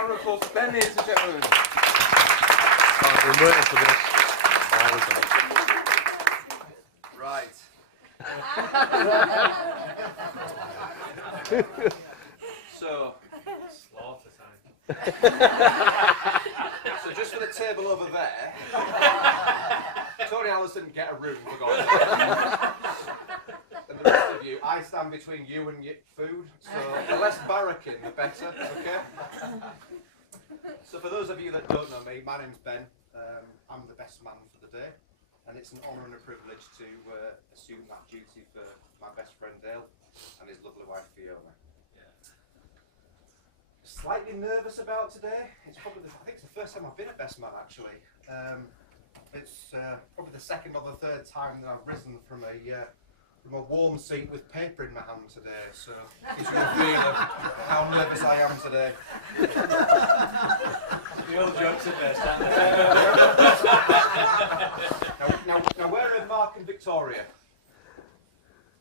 round of applause for Ben, ladies and gentlemen. I've been waiting for this. Right. So just for the table over there, Tony Alice didn't get a room, for God's sake. And the rest of you, I stand between you and your food, so the less barracking, the better, okay? So for those of you that don't know me, my name's Ben. I'm the best man for the day, and it's an honour and a privilege to assume that duty for my best friend Dale and his lovely wife Fiona. Slightly nervous about today. It's probably I think it's the first time I've been a best man actually. It's probably the second or the third time that I've risen from a warm seat with paper in my hand today. So gives you a feel of how nervous I am today. The old jokes are best, aren't they? Now where are Mark and Victoria?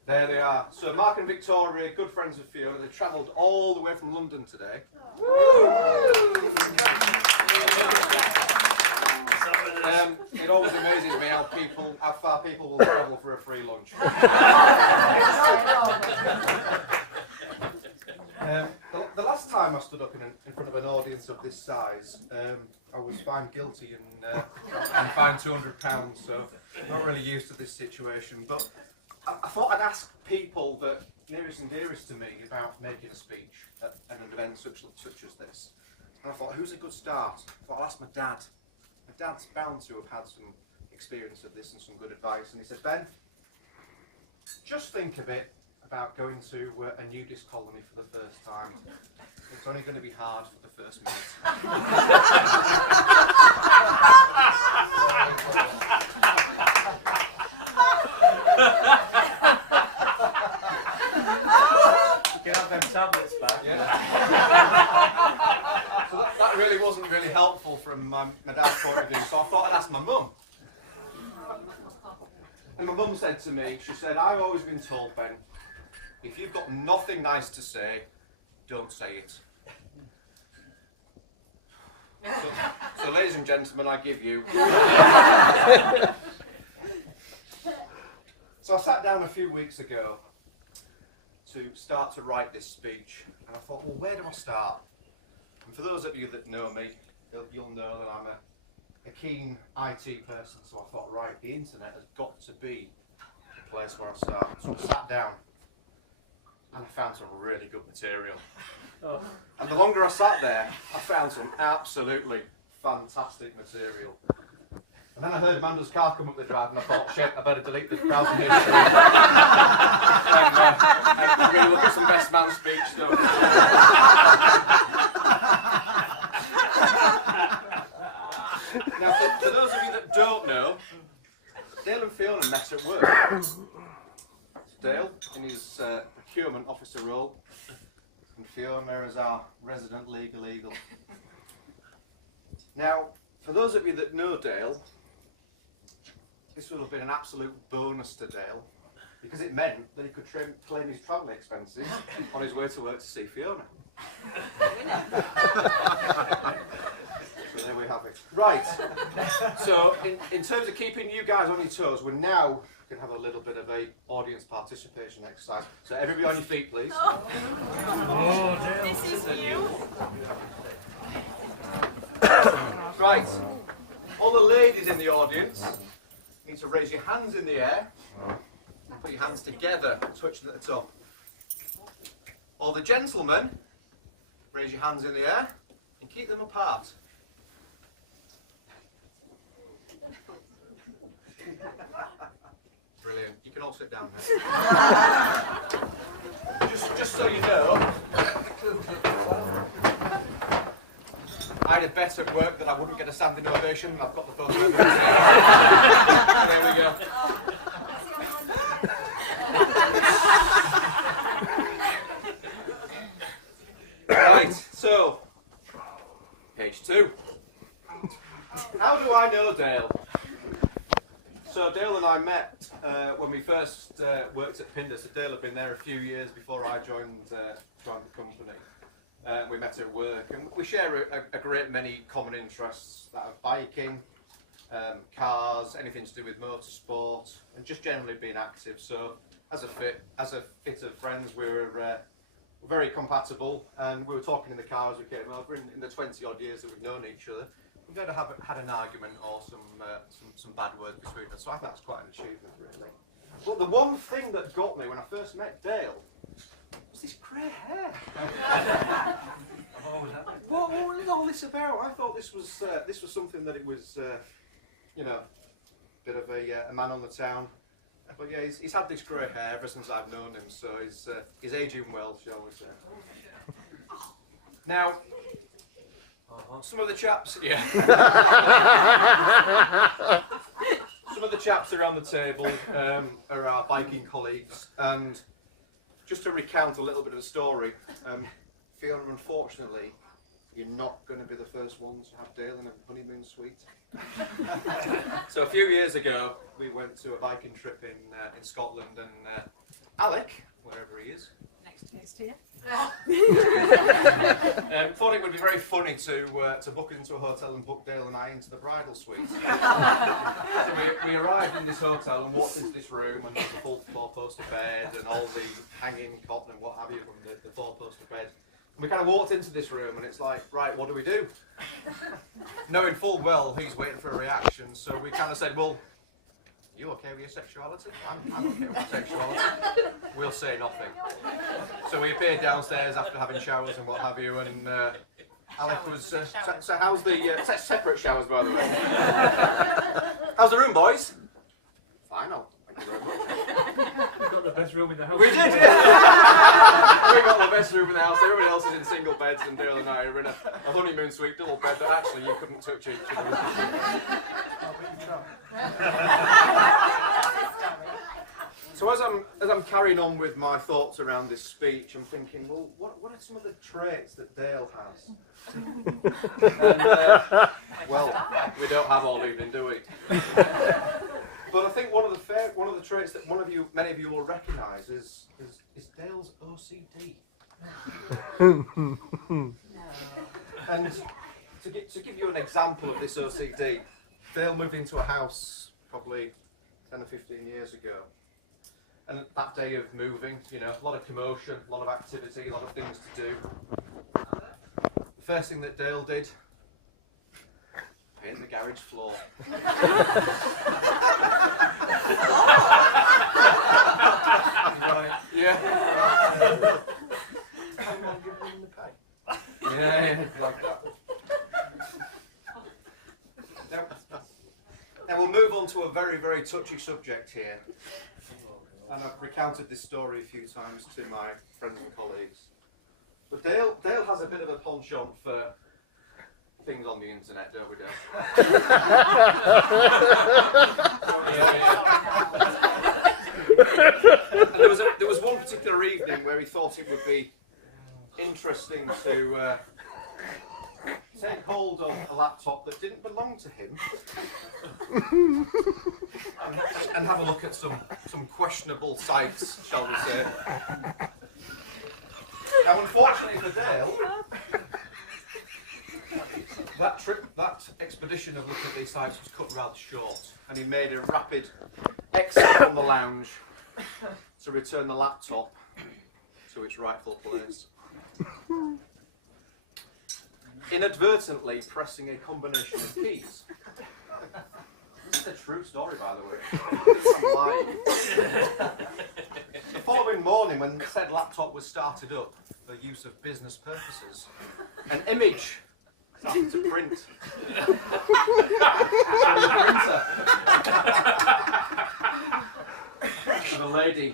There they are. So Mark and Victoria, good friends of Fiona, they travelled all the way from London today. It always amazes me how far people will travel for a free lunch. The last time I stood up in front of an audience of this size, I was found guilty and fined £200, so I'm not really used to this situation. But I thought I'd ask people that nearest and dearest to me about making a speech at an event such as this. And I thought, who's a good start? I thought I'll ask my dad. My dad's bound to have had some experience of this and some good advice. And he said, Ben, just think a bit about going to a nudist colony for the first time. It's only going to be hard for the first minute. You can have them tablets back. Yeah. So that really wasn't really helpful from my dad's point of view, so I thought I'd ask my mum. And my mum said to me, she said, I've always been told, Ben, if you've got nothing nice to say, don't say it. So ladies and gentlemen, I give you. So I sat down a few weeks ago to start to write this speech, and I thought, well, where do I start? And for those of you that know me, you'll know that I'm a keen IT person, so I thought, right, the internet has got to be the place where I start. So I sat down, and I found some really good material. Oh. And the longer I sat there, I found some absolutely fantastic material. And then I heard Amanda's car come up the drive, and I thought, shit, I better delete this browsing history. I'm going to look at some best man speech stuff. Now, for those of you that don't know, Dale and Fiona met at work. Dale in his procurement officer role, and Fiona as our resident legal eagle. Now, for those of you that know Dale, this would have been an absolute bonus to Dale, because it meant that he could claim his travel expenses on his way to work to see Fiona. So there we have it. Right, so in terms of keeping you guys on your toes, we're now going to have a little bit of a audience participation exercise. So everybody on your feet, please. This is you. Right, all the ladies in the audience need to raise your hands in the air, put your hands together, touching at the top. All the gentlemen, raise your hands in the air and keep them apart. Brilliant. You can all sit down now. Just so you know, I had a bet at work that I wouldn't get a standing ovation, and I've got the photo evidence here. There we go. Right, so, page 2. How do I know Dale? So Dale and I met when we first worked at Pinder. So Dale had been there a few years before I joined the company. We met at work, and we share a great many common interests that are biking, cars, anything to do with motorsport, and just generally being active. So, as a fit of friends, we were very compatible, and we were talking in the car as we came over. In the 20 odd years that we've known each other, we've never had an argument or some bad words between us. So I think that's quite an achievement, really. But the one thing that got me when I first met Dale was this grey hair. What was all this about? I thought this was something that it was, you know, a bit of a man on the town. But yeah, he's had this grey hair ever since I've known him, so he's aging well, shall we say. Now, some of the chaps, yeah. Some of the chaps around the table are our biking colleagues, and just to recount a little bit of the story, Fiona, unfortunately, you're not going to be the first ones to have Dale in a honeymoon suite. So a few years ago, we went to a biking trip in Scotland, and Alec, wherever he is, Next to you. thought it would be very funny to book into a hotel and book Dale and I into the bridal suite. So we arrived in this hotel and walked into this room, and there's a full four-poster bed and all the hanging cotton and what have you from the four-poster bed. And we kind of walked into this room, and it's like, right, what do we do? Knowing full well he's waiting for a reaction, so we kind of said, well, you okay with your sexuality? I'm okay with my sexuality. We'll say nothing. So we appeared downstairs after having showers and what have you, and Alec was... so how's the... separate showers, by the way. How's the room, boys? Fine, thank you very much. We've got the best room in the house. We did, yeah. We got the best room in the house. Everybody else is in single beds, and Dale and I are in a honeymoon suite double bed that actually you couldn't touch each other. So as I'm carrying on with my thoughts around this speech, I'm thinking, well, what are some of the traits that Dale has? And, well, we don't have all evening, do we? But I think one of the traits that many of you will recognise is Dale's OCD. And to give you an example of this OCD, Dale moved into a house probably 10 or 15 years ago. And that day of moving, you know, a lot of commotion, a lot of activity, a lot of things to do. The first thing that Dale did, paint the garage floor. Right, yeah. Come on, give me the pay. Yeah, like that. Now we'll move on to a very, very touchy subject here. And I've recounted this story a few times to my friends and colleagues. But Dale has a bit of a penchant for things on the internet, don't we, Dale? And there was one particular evening where he thought it would be interesting to take hold of a laptop that didn't belong to him and have a look at some questionable sites, shall we say. Now, unfortunately for Dale, that expedition of looking at these sites was cut rather short, and he made a rapid exit from the lounge to return the laptop to its rightful place. Inadvertently pressing a combination of keys. This is a true story, by the way. I'm lying. The following morning, when said laptop was started up for use of business purposes, an image started to print from the printer of a lady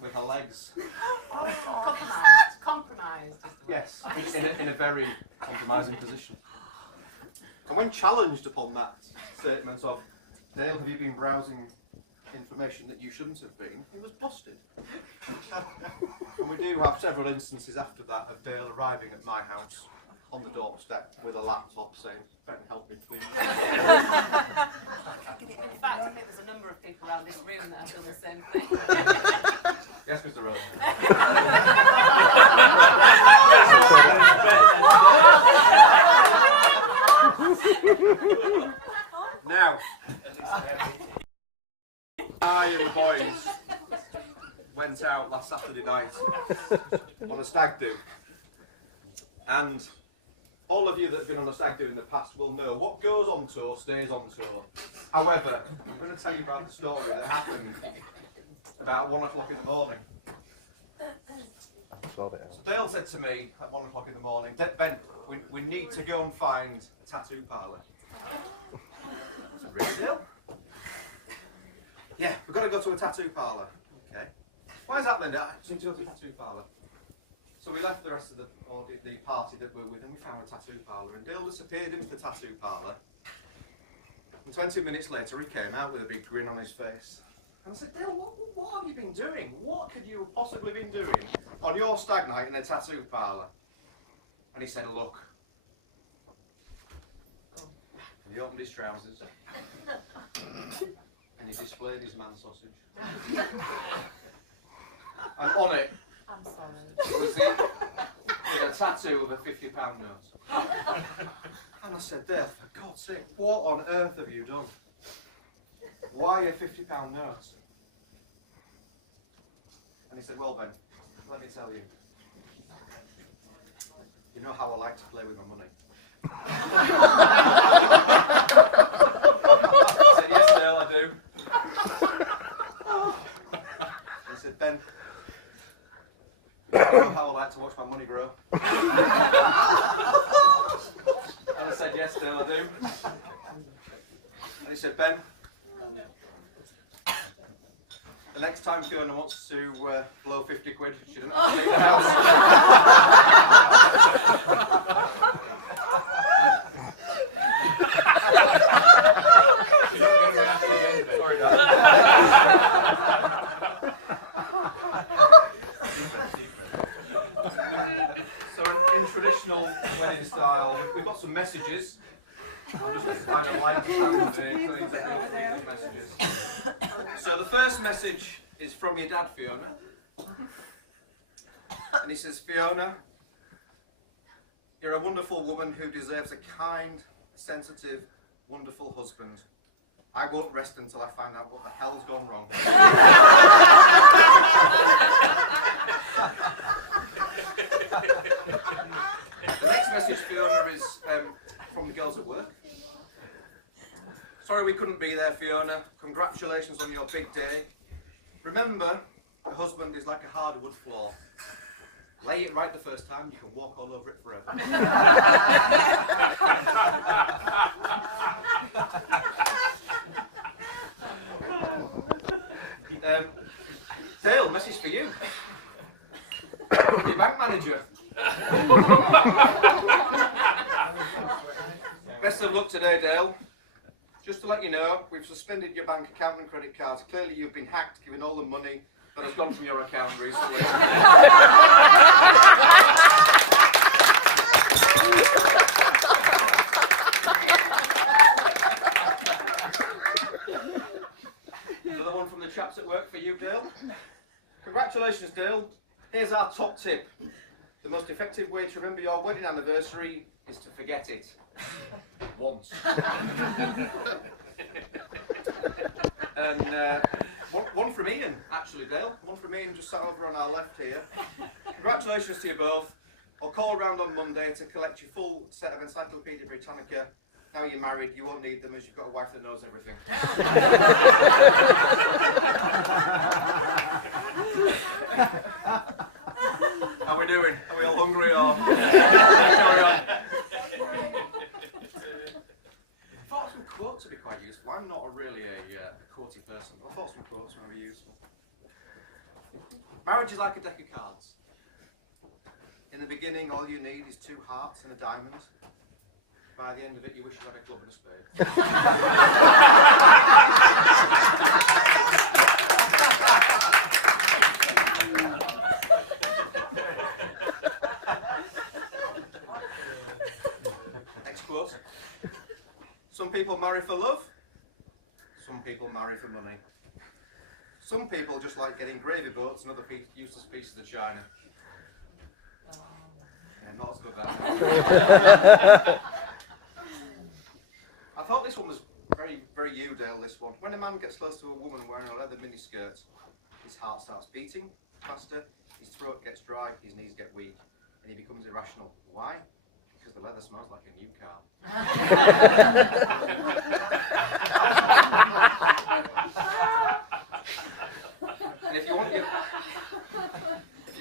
with her legs. Compromised. Yes, in a very compromising position. And when challenged upon that statement of, Dale, have you been browsing information that you shouldn't have been, he was busted. And we do have several instances after that of Dale arriving at my house on the doorstep with a laptop saying, "Ben, help me please." In fact, I think there's a number of people around this room that have done the same thing. Yes, Mr. Rose. went out last Saturday night on a stag do. And all of you that have been on a stag do in the past will know what goes on tour stays on tour. However, I'm going to tell you about the story that happened about 1 o'clock in the morning. So Dale said to me at 1 o'clock in the morning, Ben, we need to go and find a tattoo parlour. I said, really, Dale? Yeah, we've got to go to a tattoo parlour. Okay. Why is that, Linda? I just need to go to a tattoo parlour. So we left the rest of the party that we were with and we found a tattoo parlour. And Dale disappeared into the tattoo parlour. And 20 minutes later he came out with a big grin on his face. And I said, Dale, what have you been doing? What could you have possibly been doing on your stag night in a tattoo parlour? And he said, look. And he opened his trousers. And he displayed his man sausage. And on it I'm sorry. was a tattoo of a £50 note. And I said, Dale, for God's sake, what on earth have you done? Why a £50 note? And he said, well, Ben, let me tell you. You know how I like to play with my money. I said, yes, Dale, I do. He said, Ben, you know how I like to watch my money grow? And I said, yes, Dale, I do. And he said, Ben, the next time Fiona wants to blow 50 quid, she doesn't have to leave the house. Sorry, Dad. So in traditional wedding style, we've got some messages. I'm just going to find a light stand today, so you can read these messages. So the first message is from your dad, Fiona. And he says, Fiona, you're a wonderful woman who deserves a kind, sensitive, wonderful husband. I won't rest until I find out what the hell's gone wrong. The next message, Fiona, is from the girls at work. Sorry we couldn't be there, Fiona. Congratulations on your big day. Remember, a husband is like a hardwood floor. Lay it right the first time, you can walk all over it forever. Dale, message for you. Your bank manager. Best of luck today, Dale. Just to let you know, we've suspended your bank account and credit cards. Clearly you've been hacked, given all the money that has gone from your account recently. Another one from the chaps at work for you, Dale. Congratulations, Dale. Here's our top tip. The most effective way to remember your wedding anniversary is to forget it. Once. And one from Ian, actually, Dale. One from Ian just sat over on our left here. Congratulations to you both. I'll call around on Monday to collect your full set of Encyclopedia Britannica. Now you're married, you won't need them as you've got a wife that knows everything. How we doing? Are we all hungry or? Carry on. I thought some quotes would be quite useful. I'm not really a quotey person, but I thought some quotes might be useful. Marriage is like a deck of cards. In the beginning, all you need is 2 hearts and a diamond. By the end of it, you wish you had a club and a spade. Next quote. Some people marry for love. Some people marry for money. Some people just like getting gravy boats and other useless pieces of china. Yeah, not as good that. I thought this one was very, very you, Dale, this one. When a man gets close to a woman wearing a leather miniskirt, his heart starts beating, faster, his throat gets dry, his knees get weak, and he becomes irrational. Why? Because the leather smells like a new car. And if you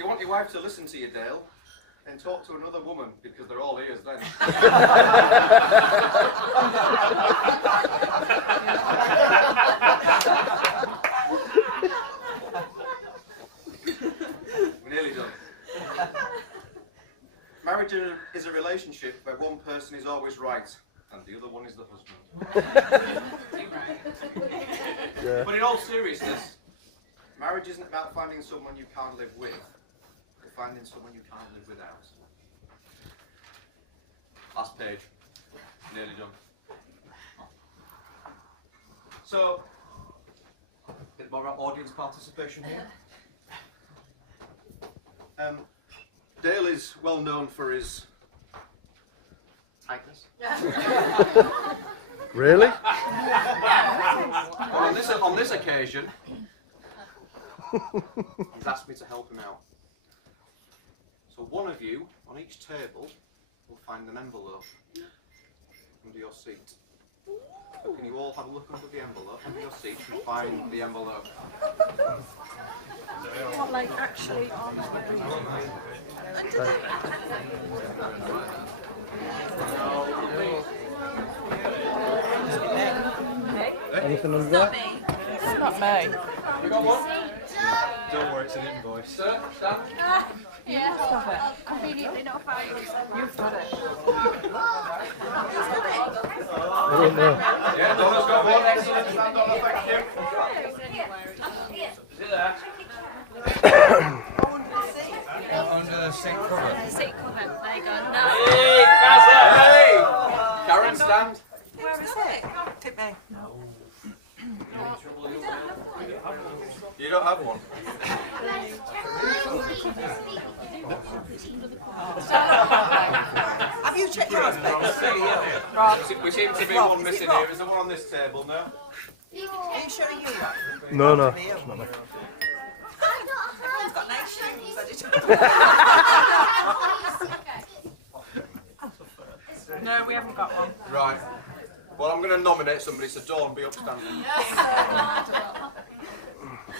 want your wife to listen to you, Dale, then talk to another woman, because they're all ears then. We're nearly done. Marriage is a relationship where one person is always right and the other one is the husband. Yeah. But in all seriousness, marriage isn't about finding someone you can't live with, but finding someone you can't live without. Last page. Nearly done. So, a bit more about audience participation here. Dale is well known for his tightness. Really? Well, on this occasion, he's asked me to help him out. So one of you on each table will find an envelope under your seat. So can you all have a look under the envelope under your seat and find the envelope? What, like actually on Anything under that? It's not me. You got one? Don't worry, it's an invoice. Sir, Stan? Stop it. Conveniently not found. You've got it. I don't know. Yeah, Donna's got one. Excellent. Stand, Donna, thank you. Is it there? Under the seat cover. Seat cover. There you go. No. Hey, Kazza, hey! Karen, stand. Where is it? Tip me. You don't have one. Have you checked yours, babe? We seem to be one missing here. Is there one on this table now? Are you sure you one? No, no. You've got nice shoes. No, we haven't got one. Right. Well, I'm going to nominate somebody, so Dawn, be upstanding.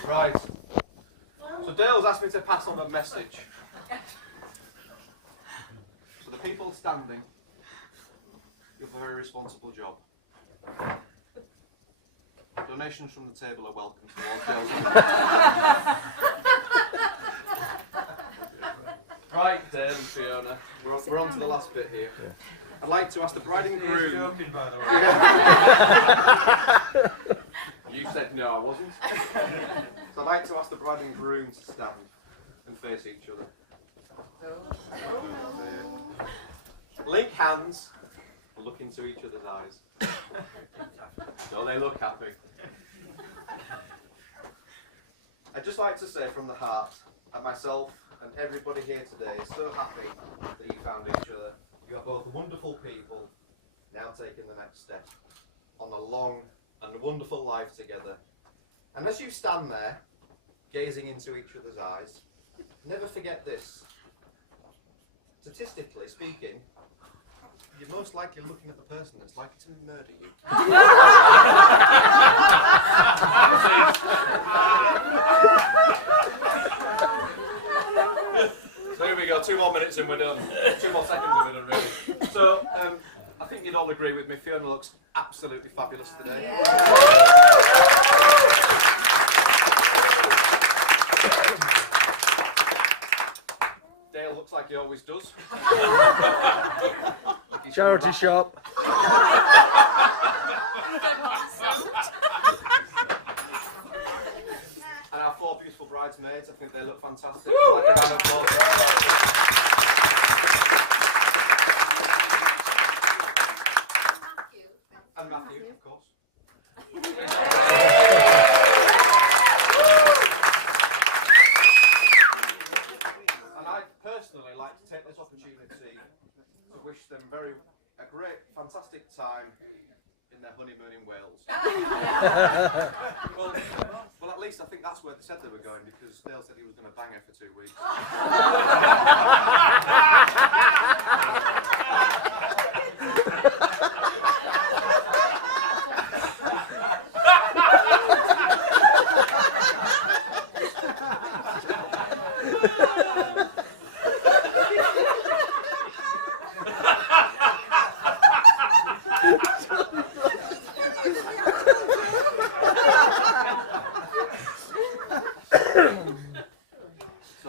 Right. So Dale's asked me to pass on a message. So the people standing, you have a very responsible job. Donations from the table are welcome towards Dale's. Right, Dale and Fiona, we're on to the last bit here. Yeah. I'd like to ask the bride and He's groom. joking, by the way. You said no, I wasn't. So I'd like to ask the bride and groom to stand and face each other. Link hands and look into each other's eyes. So they look happy. I'd just like to say from the heart that myself and everybody here today is so happy that you found each other. You are both wonderful people now taking the next step on a long and wonderful life together. And as you stand there, gazing into each other's eyes, never forget this. Statistically speaking, you're most likely looking at the person that's likely to murder you. So here we go, 2 more minutes and we're done. 2 more seconds and we're done, really. So, I think you'd all agree with me, Fiona looks absolutely fabulous today. Dale looks like he always does. Charity shop. And our 4 beautiful bridesmaids, I think they look fantastic. Like a round of applause. And Matthew, of course. And I'd personally like to take this opportunity to wish them a great, fantastic time in their honeymoon in Wales. well, at least I think that's where they said they were going, because Dale said he was going to bang her for 2 weeks.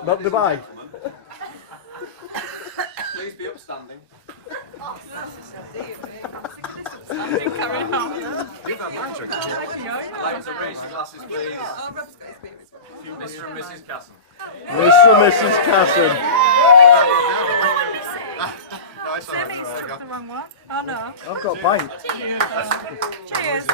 Not Dubai. Please be upstanding. Carrying on. You've had my drink. I'd like to raise your glasses, please. Oh, Rob's got his beer as well. Mr. and Mrs. Casson. Mr. and Mrs. Casson. Nice one. Sammy's took the wrong one. Oh no. I've got a pint. Cheers.